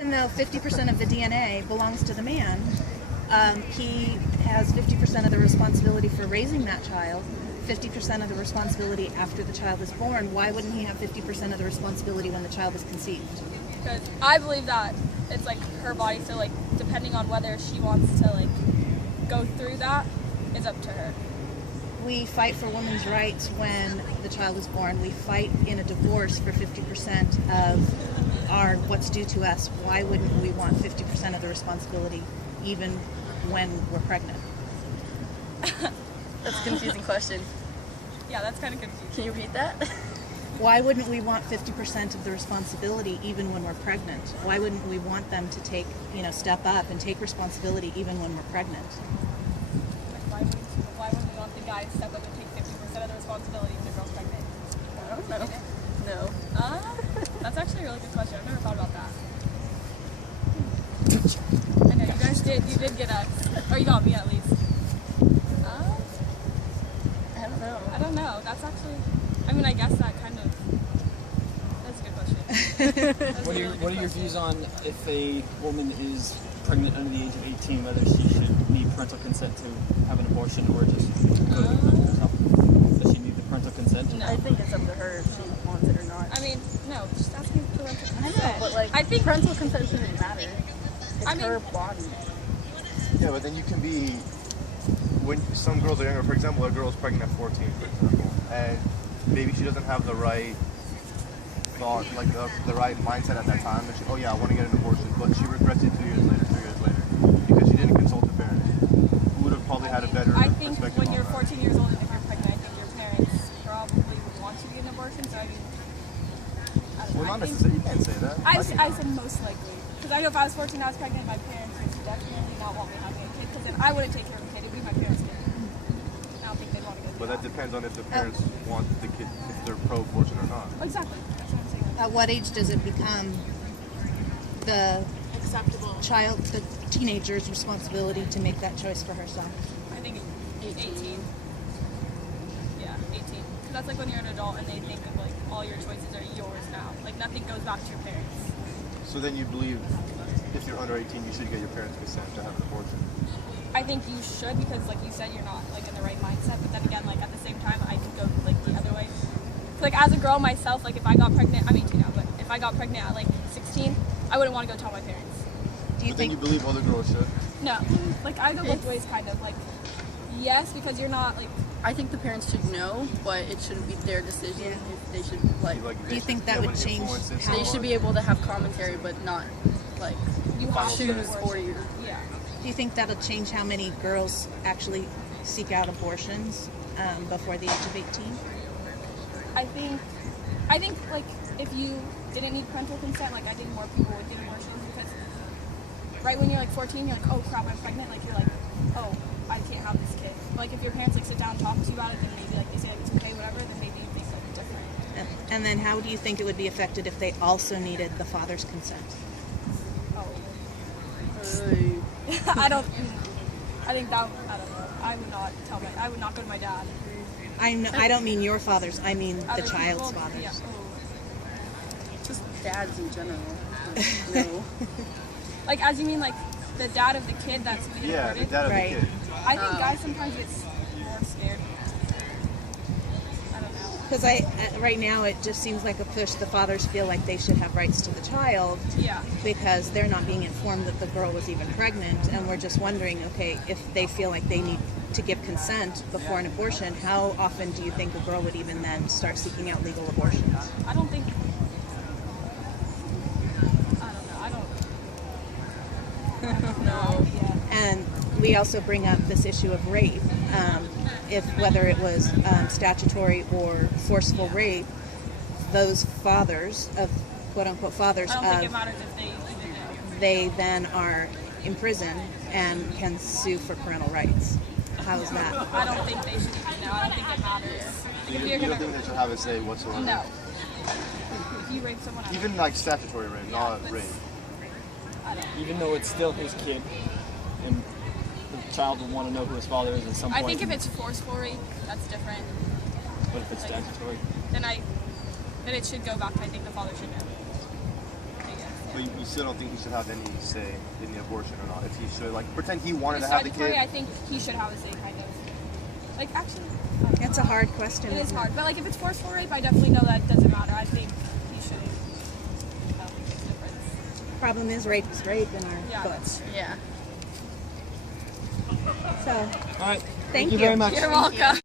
Even though 50% of the DNA belongs to the man, he has 50% of the responsibility for raising that child, 50% of the responsibility after the child is born. Why wouldn't he have 50% of the responsibility when the child is conceived? Because I believe that it's like her body, so like depending on whether she wants to like go through that is up to her. We fight for women's rights when the child is born. We fight in a divorce for 50% of our what's due to us. Why wouldn't we want 50% of the responsibility even when we're pregnant? That's a confusing question. Yeah, that's kind of confusing. Can you repeat that? Why wouldn't we want 50% of the responsibility even when we're pregnant? Why wouldn't we want them to take, step up and take responsibility even when we're pregnant? Like, why wouldn't we want the guy to step up and take 50% of the responsibility when the girl's pregnant? I don't know. No. That's actually a really good question. I've never thought about that. I know, you did get us, or you got me at least. I don't know. I don't know. That's actually, I guess that kind of, that's a good question. What are your views on if a woman is pregnant under the age of 18, whether she should need parental consent to have an abortion or just go to the clinic herself? Does she need the parental consent? No. I think it's up to her if she wants it or not. No, just asking parental consent. I know, but I think parental consent shouldn't matter. It's her body. Yeah, but then you can be, when some girls are younger, for example, a girl is pregnant at 14, for example, and maybe she doesn't have the right thought, like the right mindset at that time, and she, oh yeah, I want to get an abortion, but she regrets it 2 years later, 3 years later, because she didn't consult her parents, who would have probably had a better I think perspective when on you're that. 14 years old and if you're pregnant, I think your parents probably would want you to get an abortion, so I don't Well, know. not necessarily, you can't say that. I said most likely. Because I know if I was 14 and I was pregnant, my parents would definitely not want me having a kid, because then I wouldn't take care of a kid, it would be my parents' kid. I don't think they'd want to go through But that depends on if the parents want the kid, if they're pro-abortion or not. Exactly. That's what I'm saying. At what age does it become the acceptable the teenager's responsibility to make that choice for herself? I think 18. Yeah, 18. Because that's like when you're an adult and they think of like all your choices are yours now. Like nothing goes back to your parents. So then you believe if you're under 18, you should get your parents' consent to have an abortion. I think you should because, like you said, you're not like in the right mindset. But then again, like at the same time, I could go like the other way. Like as a girl myself, like if I got pregnant, I'm 18 now, but if I got pregnant at like 16, I wouldn't want to go tell my parents. Do you But then think you believe other girls should? No, like I go both ways, kind of. Like yes, because you're not like. I think the parents should know, but it shouldn't be their decision if they should do you think that would change how they should be able to have commentary, but not like You have to choose for you. Yeah. Do you think that'll change how many girls actually seek out abortions before the age of 18? I think like if you didn't need parental consent, like I think more people would get abortions because right when you're like 14, you're like, oh crap, I'm pregnant. Like you're like, oh, I can't have this kid. Like if your parents like sit down and talk to you about it, then maybe like they say like it's okay, whatever. Then maybe you think like different. And then how do you think it would be affected if they also needed the father's consent? Oh. I think that I don't know. I would not tell my. I would not go to my dad. I don't mean your fathers. I mean Other the child's people, fathers. Yeah. Just dads in general. No. Like as you mean like the dad of the kid that's being Yeah, aborted? the dad of Right. the kid. I think guys sometimes get more scared. I don't know. Because right now it just seems like a push. The fathers feel like they should have rights to the child Yeah. because they're not being informed that the girl was even pregnant, and we're just wondering, okay, if they feel like they need to give consent before an abortion, how often do you think a girl would even then start seeking out legal abortions? I don't think. I don't know. No. Yeah. And we also bring up this issue of rape. If whether it was statutory or forceful rape, those fathers of quote unquote fathers I don't think it of matters if they even know. they then are in prison and can sue for parental rights. How is that? I don't think they should even know. I don't think it matters. Like, if You you're don't gonna think they should have a say whatsoever? no. If you rape someone, I don't Even like statutory rape, not but- rape. I don't. Even though it's still his kid, and the child will want to know who his father is at some I point. think if it's forceful rape, that's different. But if it's statutory, Then it should go back. I think the father should know. I guess. But you still don't think he should have any say in the abortion or not? If he should, like, pretend he wanted to If have the statutory, kid. I think he should have a say, kind of. Like, actually, It's a hard question. it is isn't hard. But, like, if it's forceful rape, I definitely know that doesn't matter. I think he shouldn't. I don't think there's a difference. Problem is, rape is rape in our Yeah. books. Yeah. So, All right. thank you you. very much. You're welcome.